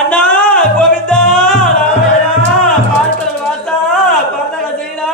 அண்ணா கோவிந்தா நாராயணா பார்க்கல் வாசா பந்தக செய்யா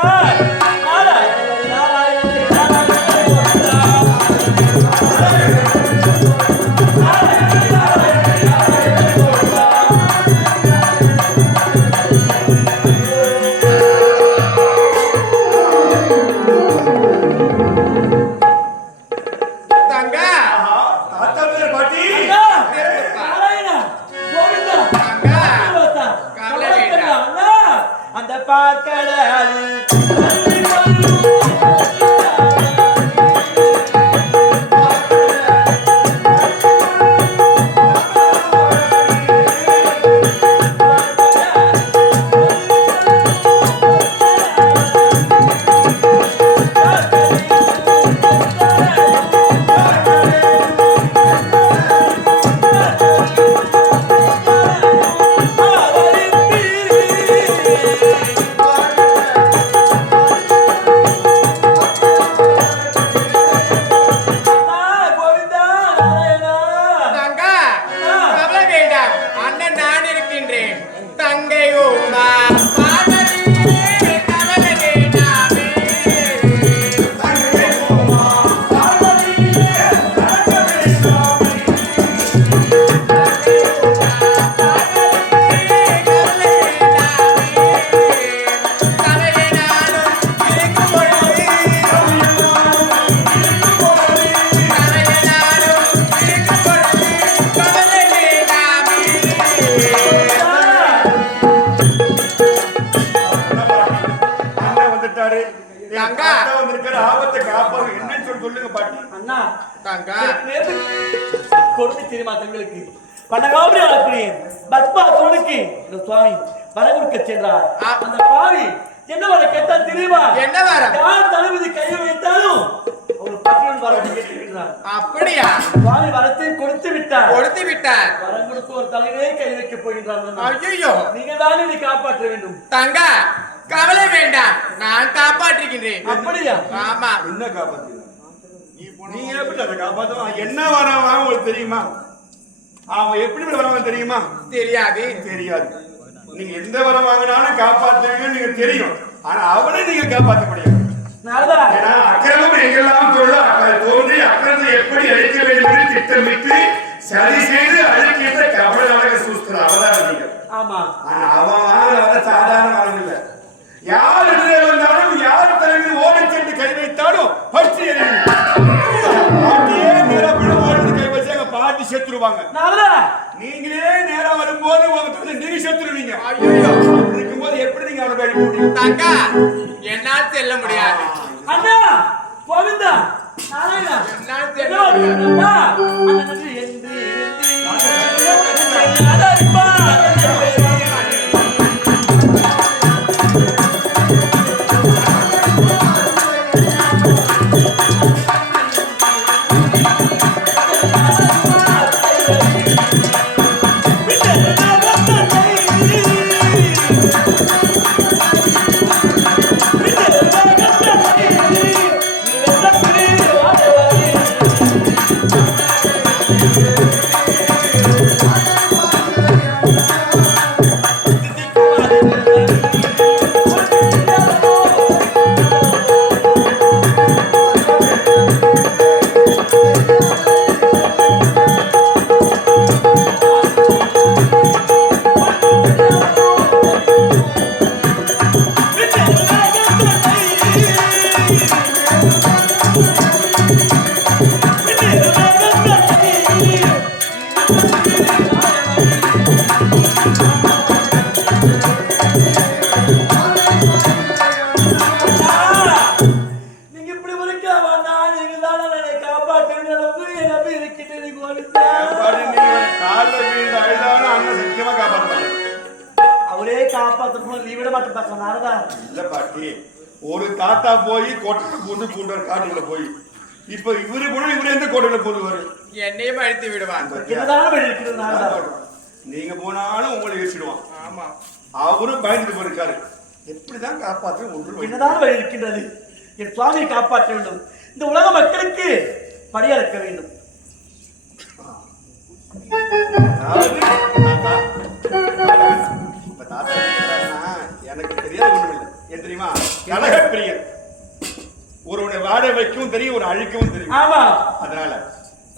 பண்டகாபுரி ஆக்குறேன் பத்மா தோணுக்கு இந்த சுவாமி வர கொடுக்க சென்றார். அந்த பாவி என்ன வர கேட்டா தெரியுமா? என்ன வர? யார் தளபதி கையை வைத்தாலும் ஒரு பத்திரன் வர கேட்கிறார். அப்படியா? சுவாமி வரத்தை கொடுத்து விட்டார். வரம் கொடுத்து ஒரு தலையிலே கை வைக்க போகின்றார். ஐயோ, நீங்க தானே இதை காப்பாற்ற வேண்டும். தங்க கவலை வேண்டாம், நான் காப்பாற்றுகின்றேன். அப்படியா? ஆமா. என்ன காப்பாற்றுகிறேன்? நீங்க எப்படி அதை காப்பாற்றுவான்? என்ன வரம் உங்களுக்கு தெரியுமா? அவன் எப்படி வரவன் தெரியுமா? தெரியாது. நீங்க எந்த வரம் வாங்கினாலும் காப்பாற்றுவீங்க நீங்க தெரியும். ஆனா அவனை நீங்க காப்பாற்ற முடியாது. அக்கிரமம் எங்கெல்லாம் தோன்றி அக்கிரமத்தை எப்படி அழிக்க வேண்டும் என்று திட்டமிட்டு சரி செய்து அழிக்கின்ற கபட நாடக சூஸ்திர அவதாரம் நீங்க. ஆமா. ஆனா அவன் வாங்கின சாதாரண வரம் இல்லை. யார் எதிரே வந்தாலும் யார் தலைமையில் ஓடி சென்று கை வைத்தாலும் பற்றி பாட்டி செத்துருவாங்க. நீங்களே நேரம் வரும்போது நீங்க செத்துருவீங்க. இருக்கும்போது எப்படி நீங்க அவனை அடிக்க முடியும்? தாக்கா என்னால் செல்ல முடியாது. அண்ணா கோவிந்தா நாராயணா என்னால் செல்ல ஒரு தாத்தா போய் கோட்டையில பூந்து பூண்டார் காட்டுக்குள்ள போய் இப்ப இவரு போனா இவரு எந்த கோட்டையில போடுவாரு? என்னையும் அழித்து விடுவான். நீங்க போனாலும் உங்களை யோசிடுவான். ஆமா, அவரும் பயந்துட்டு போயிருக்காரு. எப்படிதான் காப்பாற்ற ஒன்று என்னதான் வழி இருக்கின்றது? என் சுவாமியை காப்பாற்ற வேண்டும். இந்த உலக மக்களுக்கு படியளக்க வேண்டும். வைக்கவும் தெரியும், ஒரு அழிக்கவும் தெரியும். ஆமா.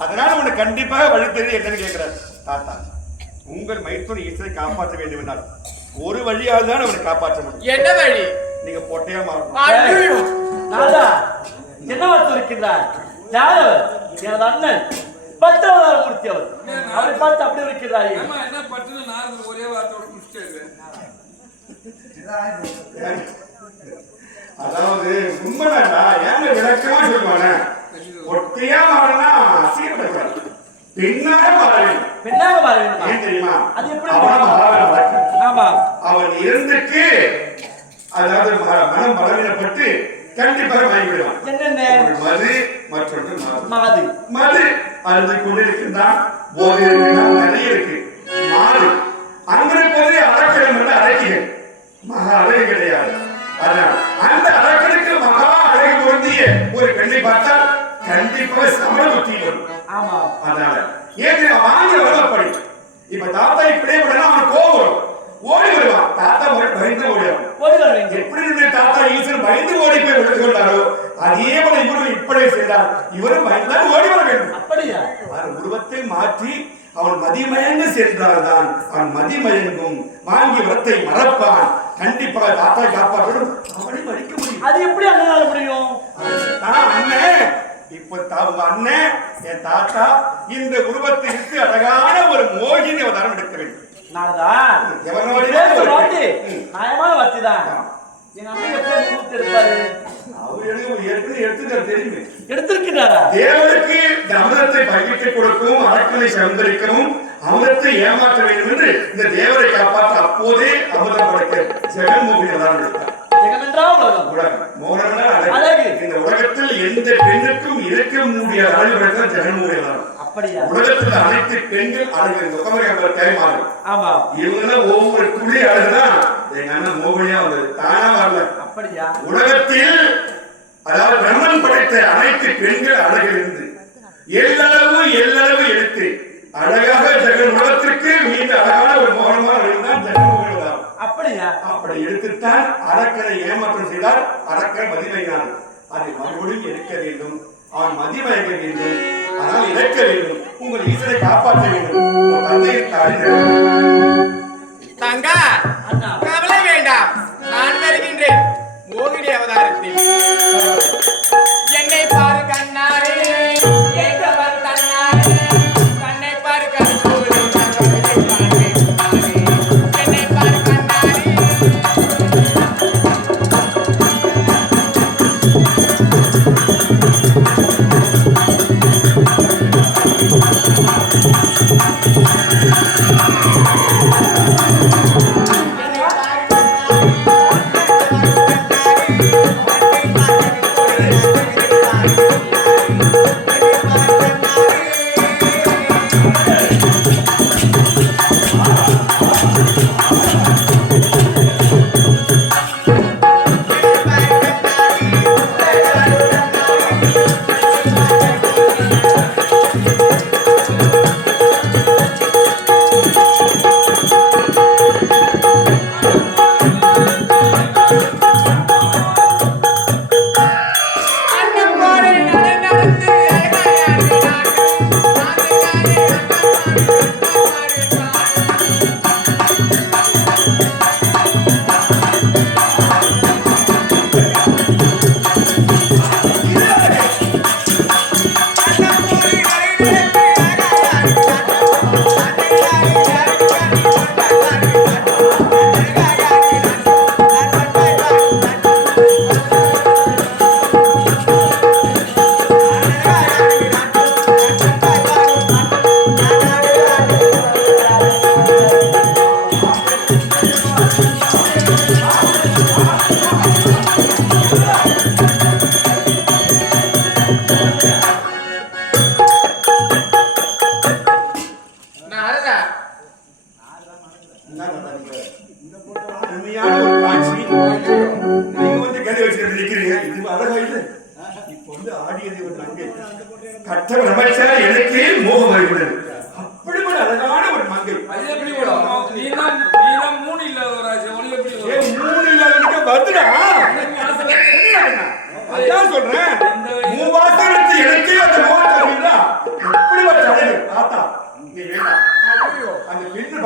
அதனால உனக்கு கண்டிப்பாக வழி தெரியும். என்னன்னு கேட்கிறார் தாத்தா. உங்கள் மைத்துன ஈசனை காப்பாற்ற வேண்டும் என்றால் ஒரு வழியாக தான் அவனை காப்பாற்ற முடியும். என்ன வழி? நீங்க பொட்டையா மாறணும். என்ன வார்த்தை இருக்கின்றார்? யார்? எனது அண்ணன் 10வது முடித்தவர். அவரை பார்த்து அப்படி இருக்கிறார். என்ன பட்டுன்னு நான் ஒரே வார்த்தையோட முடிச்சிட்டேன். அதாவது உண்மைதான்டா. ஏன் விளக்கமா சொல்லுவானே, பொட்டையா மாறினா அசிங்கப்படக்கூடாது, பின்னாக மாற வேண்டும். பின்னாக மாற வேண்டும். ஏன் தெரியுமா? அது எப்படி? ஆமா, அவன் இருந்துக்கு அதாவது மனம் பலவீனப்பட்டு கண்டிப்பாக வாங்கிவிடுவான். என்னென்ன? மது, மற்றொன்று மாது. மது அழுது கொண்டிருக்கின்றான், போதை இருக்கின்றான், நிறைய இருக்கு. மாது அங்கே போதே அடக்கிடம் என்று அடக்கிகள் மகா அழகு கிடையாது. அதனால் அந்த அடக்கனுக்கு மகா அழகு பொருந்திய ஒரு பெண்ணை பார்த்தால் கண்டிப்பாக சமண புத்தி வரும். ஆமா. அதனால ஏன் வாங்கி வரப்படி. இப்ப தாத்தா இப்படியே பண்ணா அவன் கோவம் வரும், ஓடி வருவான். தாத்தா பயந்து ஓடிவான். எப்படி தாத்தா ஈசன் பயந்து ஓடி போய் விழுந்து கொண்டாரோ அதே போல இவரும் இப்படி செய்தார். இவரும் பயந்துதான் ஓடி வர வேண்டும். அப்படியா? உருவத்தை மாற்றி அவன் மதிமயங்கு சென்றால்தான் அவன் மதிமயங்கும் வாங்கி வரத்தை மறப்பான். கண்டிப்பாக தாத்தா காப்பாற்றணும், அவனை மடிக்க முடியும். அது எப்படி அண்ணனால முடியும்? அண்ணன் இப்ப அண்ணன் என் தாத்தா இந்த உருவத்திற்கு அழகான ஒரு மோகினி அவதாரம் எடுக்க வேண்டும். நியாயமான வார்த்தைதான். எங்க அண்ணன் எப்படி எடுத்திருப்பாரு? எடுத்திருக்கிறாரா? தேவனுக்கு அமிர்தத்தை பகிர்ந்து கொடுக்கவும் அரக்கனை சந்தரிக்கவும் அமிர்தத்தை ஏமாற்ற வேண்டும் என்று இந்த தேவரை காப்பாற்ற அப்போதே அமிர்தம் படைக்க ஜெகன்மோகன் அவதாரம் எடுத்தார். இந்த உலகத்தில் எந்த பெண்ணுக்கும் இருக்க முடியாத அழகு ஜெகன்மோகன் அவதாரம். உலகத்தில் அனைத்து பெண்கள் அழகு தேவைமாறு. இவங்க ஒவ்வொரு துளி அழகுதான் எங்க அண்ணன் மோகனியா வந்தது, தானா வரல. உலகத்தில் அதாவது பிரம்மன் படைத்த அனைத்து பெண்கள் அழகிலிருந்து எல்லளவு எடுத்து அழகாக ஜெகன் உலகத்திற்கு மீது அழகான ஒரு மோகனமான தான் ஜெகன்மோகன் அவதாரம். அப்படி எடுத்துத்தான் அரக்கனை ஏமாற்றம் செய்தார். அரக்கன் மதிமையான் அதை மறுபடியும் எடுக்க வேண்டும், அவன் மதிமயங்க வேண்டும், ஆனால் இழக்க வேண்டும். உங்கள் ஈசனை காப்பாற்ற வேண்டும். உங்கள் தந்தையின் தங்கா கவலை வேண்டாம், நான் வருகின்றேன். மோகினி அவதாரத்தில் என்னை பாரு கண்ணாரே, ஏகவர் தன்னாரே, கண்ணை பாரு கண்ணூரே, என்னை பாரு கண்ணாரே.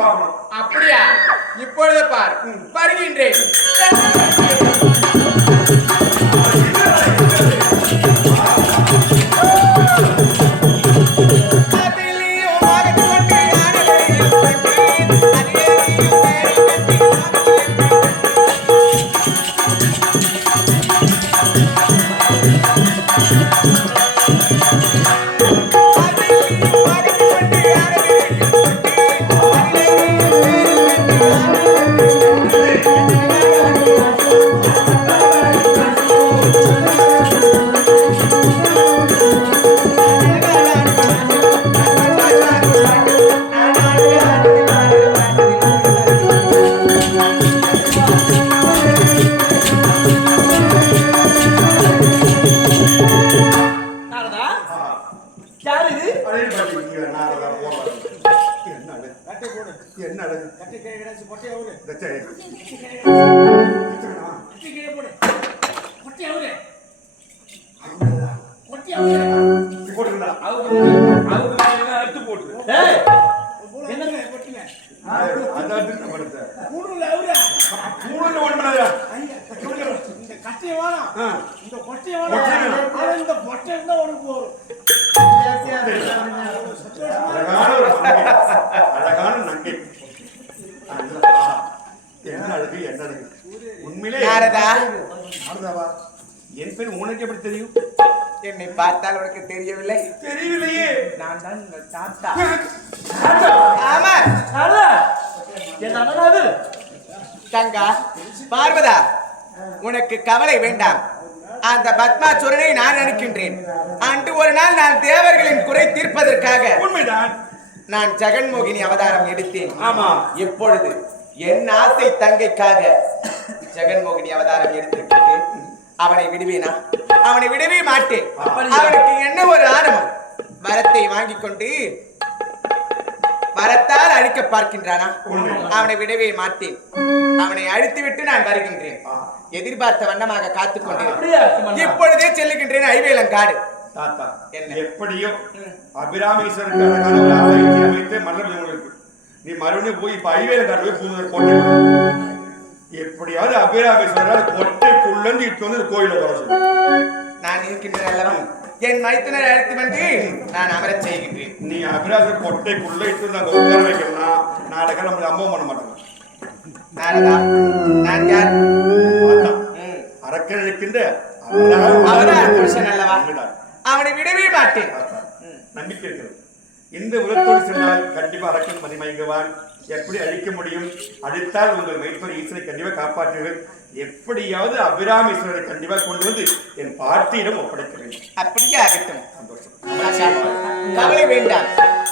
பார்க்கணும். அப்படியா? இப்பொழுது பார், வருகின்றேன். என் பேர் உனக்கு எப்படி தெரியும்? என்னை பார்த்தால் உனக்கு தெரியவில்லை? தெரியவில்லையே. நான் தான் உங்கள் தாத்தா. ஆமா என் அண்ணனாவது தங்கா பார்வதா, உனக்கு கவலை வேண்டாம். அந்த பத்மாசுரனை நான் அனுக்கின்றேன். அன்று ஒரு நாள் நான் தேவர்களின் குறை தீர்ப்பதற்காக உண்மைதான் நான் ஜெகன்மோகினி அவதாரம் எடுத்தேன். ஆமா. இப்பொழுது என் ஆசை தங்கைக்காக ஜெகன்மோகினி அவதாரம் எடுத்திருக்கிறேன். அவனை விடுவேனா? அவனை விடவே மாட்டேன். அவனுக்கு என்ன ஒரு ஆணவம்? வரத்தை வாங்கிக் கொண்டு வரத்தால் அழிக்க பார்க்கின்றானா? அவனை விடவே மாட்டேன். அவனை அழித்து விட்டு நான் வருகின்றேன். எதிர்பார்த்த வண்ணமாக காத்துக் கொண்டேன். இப்பொழுதே செல்லுகின்றேன் ஐவேலங்காடு. தாத்தா எப்படியோ அபிராமேஸ்வரருக்கு அழகான ஒரு ஆலயத்தை அமைத்து மன்னர் உங்களுக்கு நீ மறுபடியும் போய் இப்ப ஐவேலங்காடு போய் புதுநர் கோட்டை எப்படியாவது அபிராமேஸ்வரர் கோட்டைக்குள்ள இட்டு வந்து கோயில தொடர்ந்து நான் இருக்கின்றேன் அல்லவா? என் மைத்துனர் அழைத்து வந்து நான் அமரச் செய்கின்றேன். நீ அபிராமேஸ்வரர் கோட்டைக்குள்ள இட்டு நாங்க உட்கார வைக்கலாம். நாளைக்கு நம்மளுக்கு அம்பவம் பண்ண மாட்டோம். நாரதா, நான் யார்? அரக்கன் இருக்கின்ற அல்லவா? அவனை விடவே மாட்டேன். நம்பிக்கை இருக்கிறது. இந்த உலகத்தோடு சென்றால் கண்டிப்பா அரக்கன் மதிமயங்குவான். எப்படி அழிக்க முடியும்? அழித்தால் உங்கள் மைத்துனர் ஈஸ்வரை கண்டிப்பா காப்பாற்றுங்கள். எப்படியாவது அபிராமேஸ்வரரை கண்டிப்பா கொண்டு வந்து என் பாட்டியிடம் ஒப்படைக்க வேண்டும். அப்படியே ஆகட்டும். சந்தோஷம். கவலை வேண்டாம்.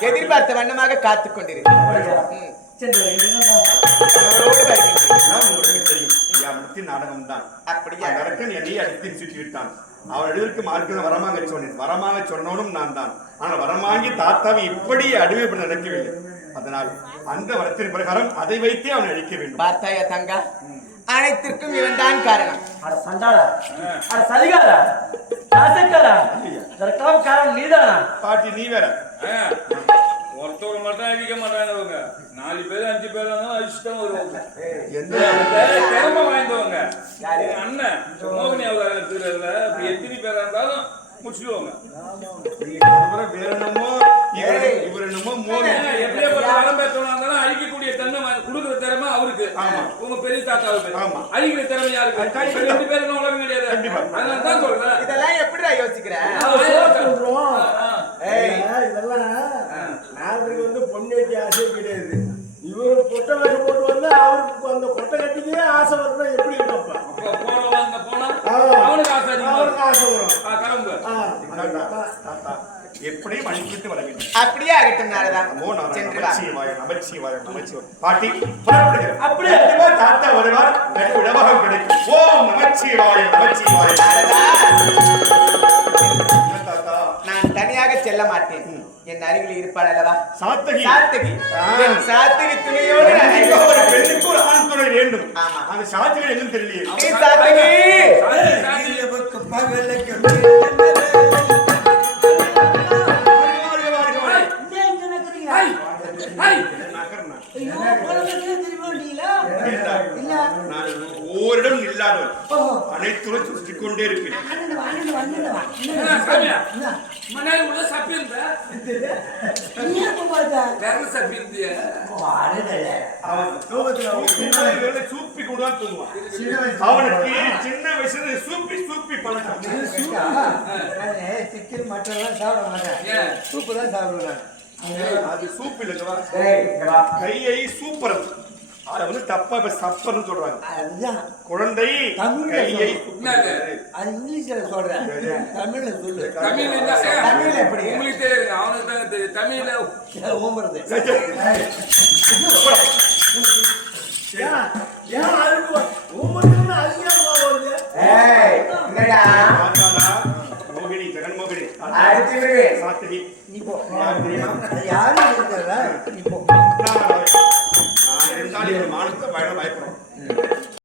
எதிர்பார்த்த வண்ணமாக காத்துக் கொண்டிருக்கிறேன். நாடகம் தான். அப்படியே அரக்கன் என்னை அடித்து சுற்றி விட்டான். அவன் எழுதற்கு மார்க்க வரமாக சொன்னேன். வரமாக சொன்னவனும் நான் தான். ஆனால் வரமாங்கி தாத்தாவை இப்படி அடிமைப்பட நடக்கவில்லை. அதனால் அந்த வரத்தின் பிரகாரம் அதை வைத்தே அவனை அழிக்க வேண்டும். பார்த்தாயா தங்கா, அனைத்திற்கும் இவன் தான் காரணம். அட சண்டாளா, அட சதிகாரா, நாசக்காரா, இதற்கெல்லாம் காரணம் நீதானா? பாட்டி நீ வேற. ஒருத்தவங்க மட்டும் அழிக்க மாட்டாங்க. 4 பேர் 5 பேர் அழிச்சுதான் வருவாங்க. திறமை வாய்ந்தவங்க. அண்ணன் மோகினி அவதாரம் எடுத்துக்கிறதுல எத்தனை பேரா இருந்தாலும் முடிச்சுடுவாங்க. வேற என்னமோ இவர் என்னமோ மோகினி எப்படியாப்பட்ட வரம்பேற்றவனா இருந்தாலும் அழிக்கக்கூடிய தன்மை கொடுக்குற திறமை அவருக்கு. உங்க பெரிய தாத்தாவுக்கு. அழிக்கிற திறமை யாருக்கு? 2 பேரும் உலகம் கிடையாது. அதனால தான் சொல்றேன். இதெல்லாம் எப்படிடா யோசிக்கிறேன்? நாளைக்கு வந்து பொண்ணு கட்டி ஆசை கிடையாது. இவரு கொட்டை வேலை போட்டு வந்து அவருக்கு அந்த கொட்டை கட்டிக்கே ஆசை வருதுன்னா எப்படி இருக்கப்பா? அவனுக்கு ஆசை வரும். எப்படியும் அழிக்கிட்டு வர வேண்டும். அப்படியே ஆகட்டும் நாரதா. பாட்டி அப்படியே தாத்தா வருவார். இடமாக கிடைக்கும். ஓம் நமச்சிவாய நமச்சிவாய. நான் தனியாக செல்ல மாட்டேன். என் அருகில் இருப்பாள் அல்லவா சாத்தகி. சாத்தகி என் சாத்தகி துணையோடு ஒரு பெண்ணுக்கு ஒரு ஆண் துணை வேண்டும். ஆமா, அந்த சாத்தகி என்னன்னு தெரியலையே. சாத்தகி நான் ஓரிடம் இல்லாதவன் அனைத்துடன் சுற்றிக் கொண்டே இருப்பேன். சாமியா மணல் உள்ள சப்பி இருந்த சப்பி இருந்திய சூப்பி கொண்டுதான் தூங்குவான். அவனுக்கு சின்ன வயசுல சூப்பி சூப்பி பழக்கம். சிக்கன் மட்டன் சாப்பிட மாட்டேன், சூப்பு தான் சாப்பிடுவேன். அது சூப் இல்லைங்களா, கையை சூப்பர். அதை வந்து தப்பா இப்ப சப்பர்னு சொல்றாங்க. அதுதான் குழந்தை கையை அது இங்கிலீஷ்ல சொல்றேன், தமிழ்ல சொல்லு. தமிழ்ல எப்படி உங்களுக்கு தெரியும், அவனுக்கு தான் தெரியும் தமிழ்ல ஓம்புறது. மோகினி, ஜெகன்மோகினி, அடிச்சு விடுவேன். சாத்திரி, நீ போ. யாரு தெரியுமா? யாரும் இருக்கிறதா? நீ போ.